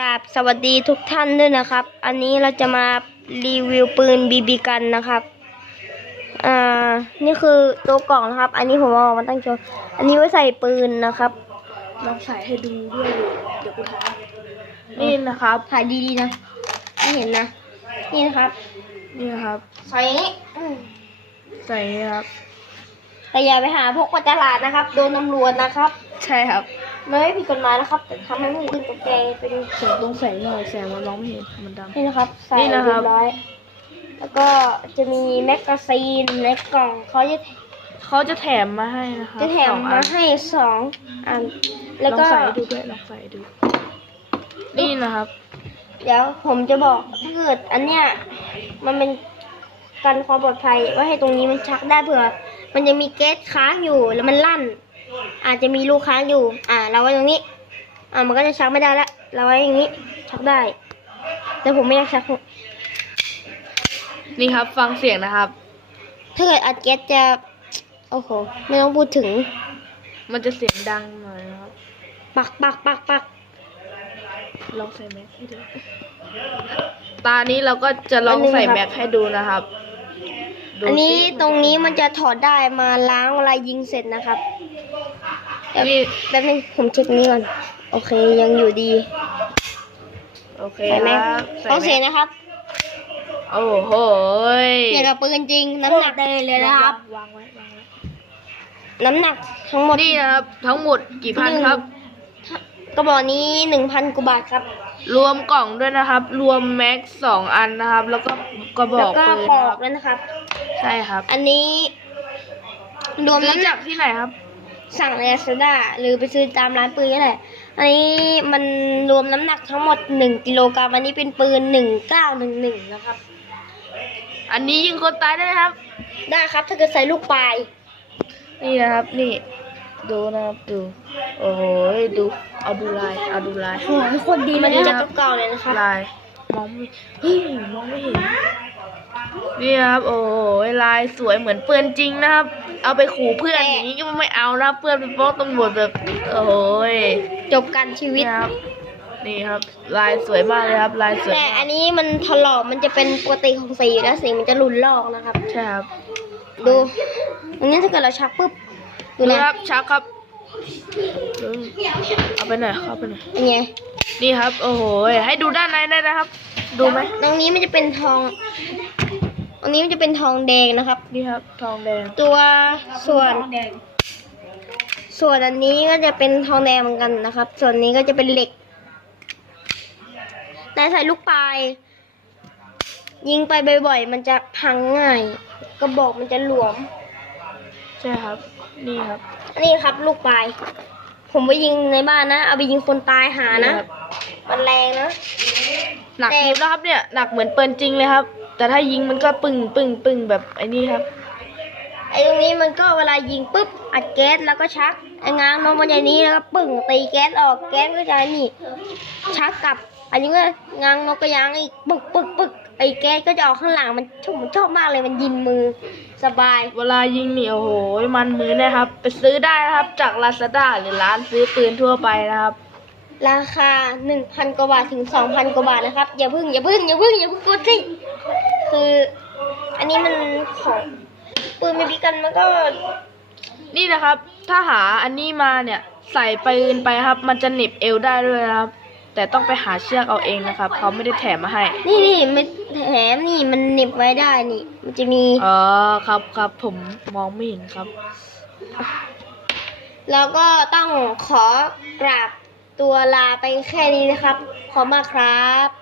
ราบสวัสดีทุกท่านด้วยนะครับ อันนี้เราจะมารีวิวปืนบีบีกันนะครับ อ่า นี่คือตัวกล่องนะครับ อันนี้ผมเอามาตั้งโชว์อันนี้ไว้ใส่ปืนนะครับ ลองใส่ให้ดูด้วยดิเดี๋ยวกูทำนี่นะครับถ่ายดีๆนะไม่เห็นนะ นี่นะครับ นี่นะครับ ใส่อย่างนี้อืมใส่นี่ครับ แต่อย่าไปหาพวกปัจจลาดนะครับ โดนตำรวจนะครับ ใช่ครับ มันไม่ผิดกฎหมายนะครับ แต่ทำให้ผู้อื่นตกใจเป็นเสียงต้องแสงหน่อยแสงมันมองไม่เห็นมันดำ นี่นะครับใส่นี่เรีนะยครับบร้อย แล้วก็จะมีแมกกาซีนในกล่องเขาจะเขาจะแถมมาให้นะครับจะแถมสองอัมานให้สองอัน แล้วก็ลองใส่ดูด้วยลองใส่ดู นี่นะครับ เดี๋ยวผมจะบอกถ้าเกิดอันเนี้ยมันเป็นกันความปลอดภัยว่าให้ตรงนี้มันชักได้เผื่อ มันจะมีแก๊สค้างอยู่แล้วมันลั่น อาจจะมีลูกค้างอยู่ อ่า เราไว้ตรงนี้ อ่า มันก็จะชักไม่ได้ละ เราไว้อย่างนี้ ชักได้ แต่ผมไม่อยากชัก นี่ครับฟังเสียงนะครับ ถ้าเกิดอัดแก๊สจะ โอ้โห ไม่ต้องพูดถึง มันจะเสียงดังหน่อยนะครับ ปักปักปักปักลองใส่แม็กให้ดู ตานี้เราก็จะลองใส่แม็กให้ดูนะครับดูอันนี้สิตรงนี้มันจะถอดได้มาล้างเวลายิงเสร็จนะครับเดี๋ยวนี่แป๊บนึงผมเช็คนี้ก่อน โอเคยังอยู่ดี โอเคใส่ไหมครับต้องเสียแม็กนะครับโอ้โหยอย่างกับปืนจริง น้ำหนักได้เลยนะครับ วางไว้วางไว้น้ำหนักทั้งหมดนี่นะครับ ทั้งหมดกี่พันครับ กระบอกนี้หนึ่งพันกว่าบาทครับ รวมกล่องด้วยนะครับ รวมแม็กสองอันนะครับ แล้วก็กระบแล้อวกก็ปืนปอนะคกรับด้วยนะครับ ใช่ครับอันนี้รวมซื้อน้ำหจานักกที่ไหนครับ สั่งใน Lazada หรือไปซื้อตามร้านปืนก็ได้อันนี้มันรวมน้ำหนักทั้งหมดหนึ่งกิโลกรัมอันนี้เป็นปืนหนึ่งเก้าหนึ่งหนึ่งนะครับ อันนี้ยิงคนตายได้ไหมครับ ได้ครับถ้าเกิดใส่ลูกปลาย นี่นะครับนี่ ดูนะครับดูโอ้โหดูเอาดูลายเอาดูลายโอ้ยคนดีมันจะเก่าๆเลยนะครับลาย มองไม่เฮ้ยมองไม่เห็นนี่นะครับโอ้โหลายสวยเหมือนปืนจริงนะครับ เอาไปขู่เพื่อนแต่อย่างนี้ก็ไม่เอานะเพื่อนเป็นฟ้องตำรวจแบบโอ้โหยจบกันชีวิตนี่ครับ นี่ครับ ลายสวยมากเลยครับ ลายสวยแต่มาอักนนี้มันถลอกมันจะเป็นปกติของสีอยู่แล้วสีมันจะหลุนลอกนะครับใช่ครับดูอันนี้ถ้าเกิดเราชักปุ๊บดูดูนะครับชักครับดู เอาไปหน่อยเอาไปหน่อยเป็นไงนี่ครับ โอ้โหยให้ดูด้านในได้นะครับ ดูไหมตรงนี้มันจะเป็นทอง ตรงนี้มันจะเป็นทองแดงนะครับ นี่ครับ ทองแดง ตัวส่วน ส่วนอันนี้ก็จะเป็นทองแดงเหมือนกันนะครับ ส่วนนี้ก็จะเป็นเหล็กแต่ใส่ลูกปลายยิงไปบ่อยๆ มันจะพังง่าย กระบอกมันจะหลวม ใช่ครับ นี่ครับอันนี้ครับ ลูกปลาย ผมไปยิงในบ้านนะ เอาไปยิงคนตายหานะครับมันแรงนะ หนักแต่ อยู่นะครับเนี่ย หนักเหมือนปืนจริงเลยครับ แต่ถ้ายิงมันก็ปึ้งปึ้งปึ้งแบบไอ้นี่ครับ ไอ้ตรงนี้มันก็เวลายิงปุ๊บอัดแก๊สแล้วก็ชักไอ้ง้างลงมาอย่างนี้แล้วก็ปึ้งตีแก๊สออกแก๊สก็จะนี่ ชักกลับ อันนี้ก็ง้างนกกระยางอีกปึกปึกปึก ไอ้แก๊สก็จะออกข้างหลังมันชอบมันชอบมากเลยมันยินมือสบาย เวลายิงนี่โอ้โหมันมือนะครับ ไปซื้อได้นะครับจากลาซาด้าหรือร้านซื้อปืนทั่วไปนะครับ ราคาหนึ่งพันกว่าบาทถึงสองพันกว่าบาทนะครับ อย่าพึ่งอย่าพึ่งอย่าพึ่งอย่าพึ่งกดสิคืออันนี้มันของปืนบีบีกันมันก็ นี่นะครับ ถ้าหาอันนี้มาเนี่ยใส่ปืนไปครับ มันจะเหน็บเอวได้ด้วยนะครับ แต่ต้องไปหาเชือกเอาเองนะครับเขาไม่ได้แถมมาให้ นี่นี่มันแถมนี่มันเหน็บไว้ได้นี่ มันจะมีอ๋อครับครับผมมองไม่เห็นครับ แล้วก็ต้องขอกราบตัวลาไปแค่นี้นะครับ ขอบมากครับ